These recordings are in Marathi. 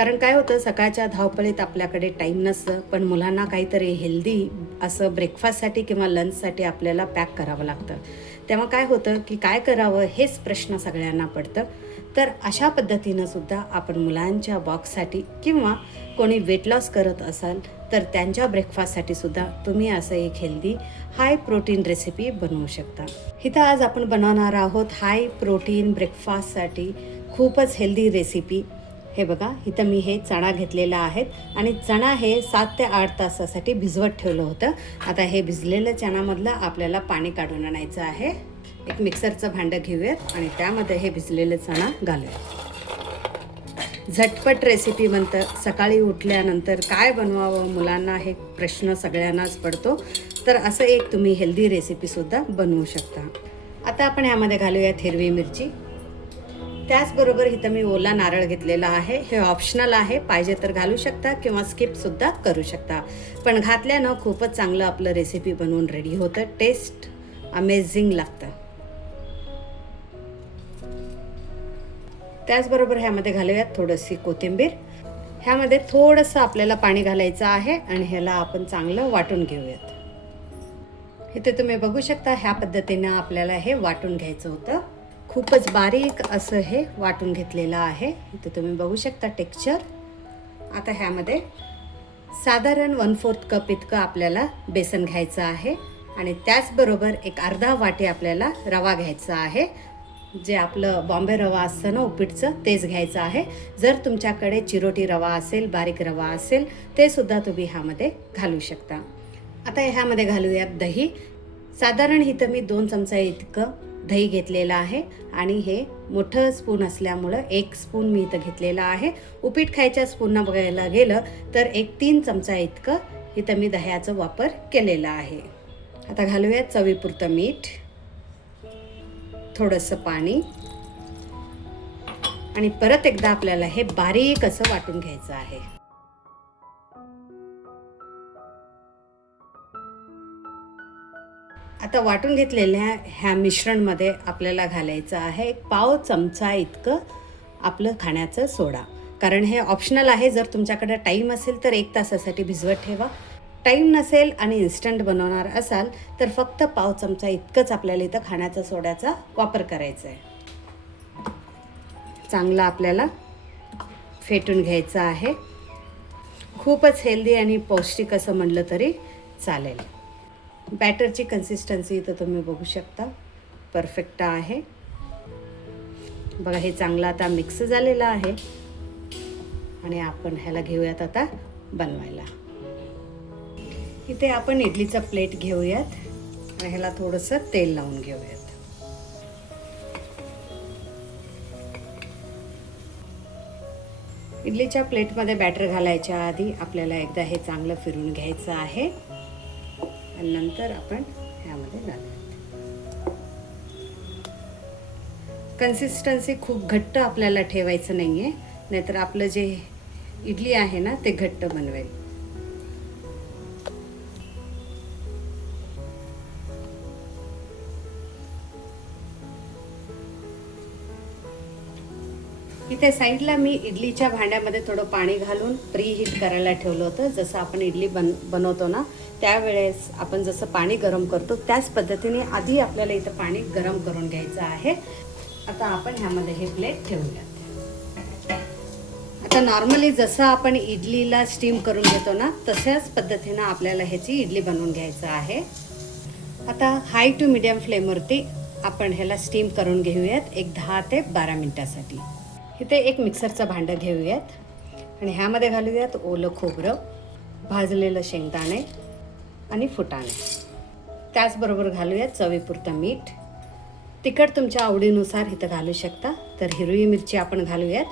कारण काय होतं, सकाळच्या धावपळीत आपल्याकडे टाईम नसतं, पण मुलांना काहीतरी हेल्दी असं ब्रेकफास्टसाठी किंवा लंचसाठी आपल्याला पॅक करावं लागतं. तेव्हा काय होतं की काय करावं हेच प्रश्न सगळ्यांना पडतं. तर अशा पद्धतीनं सुद्धा आपण मुलांच्या बॉक्ससाठी किंवा कोणी वेट लॉस करत असाल तर त्यांच्या ब्रेकफास्टसाठी सुद्धा तुम्ही असं एक हेल्दी हाय प्रोटीन रेसिपी बनवू शकता. इथं आज आपण बनवणार आहोत हाय प्रोटीन ब्रेकफास्टसाठी खूपच हेल्दी रेसिपी. हे बघा, इथं मी हे चणा घेतलेला आहे आणि चणा हे 7 ते 8 तासासाठी भिजवत ठेवलं होतं. आता हे भिजलेलं चणामधलं आपल्याला पाणी काढून आणायचं आहे. एक मिक्सरचं भांडं घेऊयात आणि त्यामध्ये हे भिजलेलं चणा घालूयात. झटपट रेसिपी बनतं. सकाळी उठल्यानंतर काय बनवावं मुलांना हे प्रश्न सगळ्यांनाच पडतो. तर असं एक तुम्ही हेल्दी रेसिपीसुद्धा बनवू शकता. आता आपण ह्यामध्ये घालूयात हिरवी मिरची. त्याचबरोबर इथं मी ओला नारळ घेतलेला आहे. हे ऑप्शनल आहे, पाहिजे तर घालू शकता किंवा स्किपसुद्धा करू शकता. पण घातल्यानं खूपच चांगलं आपलं रेसिपी बनवून रेडी होतं. टेस्ट अमेझिंग लागतं. त्याचबरोबर ह्यामध्ये घालूयात थोडीशी कोथिंबीर. ह्यामध्ये थोडंसं आपल्याला पाणी घालायचं आहे आणि ह्याला आपण चांगलं वाटून घेऊयात. इथे तुम्ही बघू शकता ह्या पद्धतीनं आपल्याला हे वाटून घ्यायचं होतं. खूपच बारीक असं हे वाटून घेतलेलं आहे. इथे तुम्ही बघू शकता टेक्स्चर. आता ह्यामध्ये साधारण 1/4 कप इतकं आपल्याला बेसन घ्यायचं आहे आणि त्याचबरोबर एक अर्धा वाटी आपल्याला रवा घ्यायचा आहे. जे आपलं बॉम्बे रवा असतं ना उपीटचं, तेच घ्यायचं आहे. जर तुमच्याकडे चिरोटी रवा असेल, बारीक रवा असेल, ते सुद्धा तुम्ही ह्यामध्ये घालू शकता. आता ह्यामध्ये घालूयात दही. साधारण इथं मी 2 चमचा इतकं दही घेतलेलं आहे आणि हे मोठं स्पून असल्यामुळं 1 स्पून मी इथं घेतलेलं आहे. उपीट खायच्या स्पूननं बघायला गेलं तर 3 चमचा इतकं इथं मी दह्याचा वापर केलेला आहे. आता घालूयात चवीपुरतं मीठ, थोडंसं पाणी आणि परत एकदा आपल्याला हे बारीक असं वाटून घ्यायचं आहे. आता वाटून घेतलेल्या ह्या मिश्रणमध्ये आपल्याला घालायचं आहे 1 पाव चमचा इतकं आपलं खाण्याचं सोडा. कारण हे ऑप्शनल आहे. जर तुमच्याकडे टाईम असेल तर 1 तासासाठी भिजवत ठेवा. टाईम नसेल आणि इन्स्टंट बनवणार असाल तर फक्त पाव चमचा इतकंच आपल्याला इथं खाण्याचा सोड्याचा वापर करायचा आहे. चांगलं आपल्याला फेटून घ्यायचं आहे. खूपच हेल्दी आणि पौष्टिक असं म्हटलं तरी चालेल. बॅटरची कन्सिस्टन्सी इथं तुम्ही बघू शकता परफेक्ट आहे. बघा, हे चांगलं आता मिक्स झालेलं आहे आणि आपण ह्याला घेऊयात आता बनवायला. इथे आपण इडलीचा प्लेट घेऊयात आणि ह्याला थोडंसं तेल लावून घेऊयात. इडलीच्या प्लेटमध्ये बॅटर घालायच्या आधी आपल्याला एकदा हे चांगलं फिरून घ्यायचं आहे आणि नंतर आपण ह्यामध्ये घालूयात. कन्सिस्टन्सी खूप घट्ट आपल्याला ठेवायचं नाही आहे, नाहीतर आपलं जे इडली आहे ना ते घट्ट बनवेल. इथे साईडला मी इडलीच्या भांड्यामध्ये थोडं पाणी घालून प्रीहीट करायला ठेवलं होतं. जसं आपण इडली बनवतो ना त्यावेळेस आपण जसं पाणी गरम करतो त्याच पद्धतीने आधी आपल्याला इथं पाणी गरम करून घ्यायचं आहे. आता आपण ह्यामध्ये हे प्लेट ठेवूयात. आता नॉर्मली जसं आपण इडलीला स्टीम करून घेतो ना तशाच पद्धतीनं आपल्याला ह्याची इडली बनवून घ्यायचं आहे. आता हाय टू मीडियम फ्लेमवरती आपण ह्याला स्टीम करून घेऊयात 10 ते 12 मिनिटासाठी. इथे एक मिक्सरचं भांडं घेऊयात आणि ह्यामध्ये घालूयात ओलं खोबरं, भाजलेलं शेंगदाणे आणि फुटाणे. त्याचबरोबर घालूयात चवीपुरतं मीठ. तिखट तुमच्या आवडीनुसार इथं घालू शकता. तर हिरवी मिरची आपण घालूयात,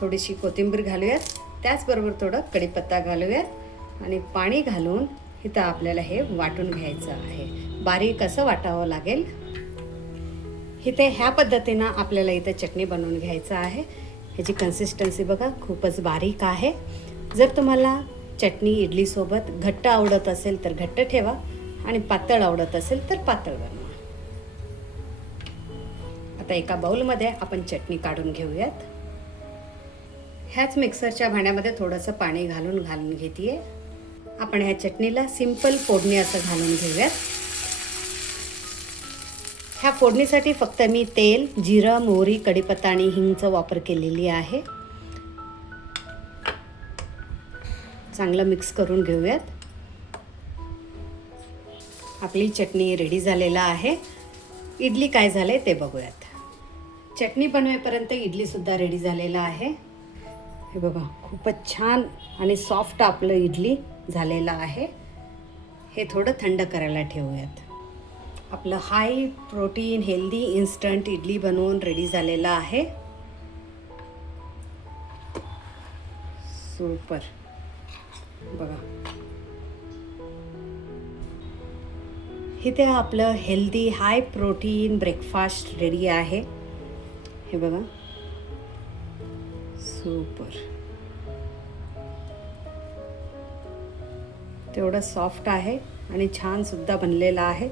थोडीशी कोथिंबीर घालूयात, त्याचबरोबर थोडं कढीपत्ता घालूयात आणि पाणी घालून इथं आपल्याला हे वाटून घ्यायचं आहे. बारीक असं वाटावं लागेल. इथे ह्या पद्धतीनं आपल्याला इथे चटणी बनवून घ्यायचं आहे. ह्याची कन्सिस्टन्सी बघा खूपच बारीक आहे. जर तुम्हाला चटणी इडलीसोबत घट्ट आवडत असेल तर घट्ट ठेवा आणि पातळ आवडत असेल तर पातळ बनवा. आता एका बाउलमध्ये आपण चटणी काढून घेऊयात. ह्याच मिक्सरच्या भांड्यामध्ये थोडंसं पाणी घालून घेते. आपण ह्या चटणीला सिंपल फोडणी असं घालून घेऊयात. ह्या फोडणीसाठी फक्त मी तेल, जिरं, मोहरी, कढीपत्ता आणि हिंगचा वापर केलेली आहे. चांगलं मिक्स करून घेऊयात. आपली चटणी रेडी झालेला आहे. इडली काय झाले ते बघूयात. चटणी बनवेपर्यंत इडलीसुद्धा रेडी झालेला आहे. हे बघा, खूपच छान आणि सॉफ्ट आपलं इडली झालेलं आहे. हे थोडं थंड करायला ठेवूयात. आपलं high protein healthy instant idli बनवून रेडी झालेलं आहे. सुपर. बघा, इथे आपलं healthy high protein breakfast ready आहे. हे बघा, सुपर. तेवढं सॉफ्ट आहे आणि छान सुद्धा बनलेलं आहे.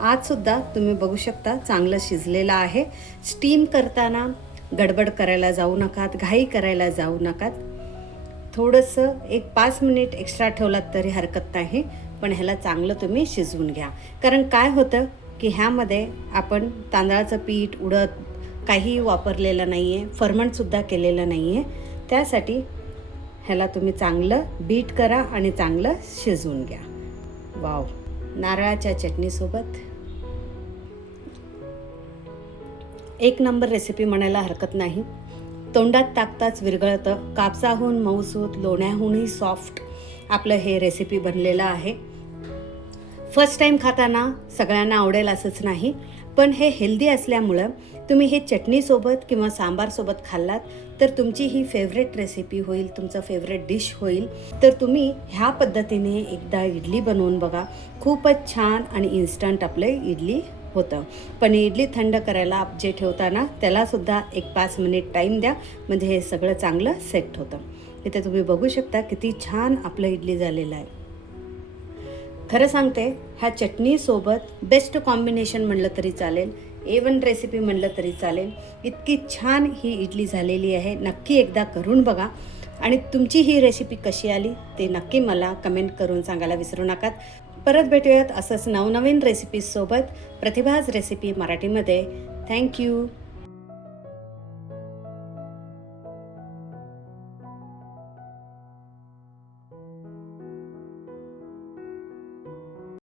आज सुद्धा तुम्ही बघू शकता चांगलं शिजलेलं आहे. स्टीम करताना गडबड करायला जाऊ नकात, घाई करायला जाऊ नकात. थोडंसं एक 5 मिनिट एक्स्ट्रा ठेवलात तरी हरकत नाही, पण ह्याला चांगलं तुम्ही शिजवून घ्या. कारण काय होतं की ह्यामध्ये आपण तांदळाचं पीठ, उडद काही वापरलेलं नाही आहे, फर्मंटसुद्धा केलेलं नाही आहे. त्यासाठी ह्याला तुम्ही चांगलं बीट करा आणि चांगलं शिजवून घ्या. वाव, नारळाच्या चटणीसोबत एक नंबर रेसिपी म्हणायला हरकत नाही. तोंडात टाकताच विरघळतं. कापसाहून मऊसूत, लोण्याहूनही सॉफ्ट आपलं हे रेसिपी बनलेलं आहे. फर्स्ट टाईम खाताना सगळ्यांना आवडेल असंच नाही, पण हे हेल्दी असल्यामुळं तुम्ही हे चटणीसोबत किंवा सांबारसोबत खाल्लात तर तुमची ही फेवरेट रेसिपी होईल, तुमचं फेवरेट डिश होईल. तर तुम्ही ह्या पद्धतीने एकदा इडली बनवून बघा. खूपच छान आणि इन्स्टंट आपलं इडली होतं. पण इडली थंड करायला जे ठेवताना त्यालासुद्धा एक 5 मिनिट टाईम द्या, म्हणजे हे सगळं चांगलं सेट होतं. इथे तुम्ही बघू शकता किती छान आपलं इडली झालेलं आहे. खरं सांगते, ह्या चटणीसोबत बेस्ट कॉम्बिनेशन म्हणलं तरी चालेल, A1 रेसिपी म्हणलं तरी चालेल. इतकी छान ही इडली झालेली आहे. नक्की एकदा करून बघा आणि तुमची ही रेसिपी कशी आली ते नक्की मला कमेंट करून सांगायला विसरू नका. परत भेटूयात असंच नवनवीन रेसिपीजसोबत प्रतिभाज रेसिपी मराठीमध्ये. थँक्यू.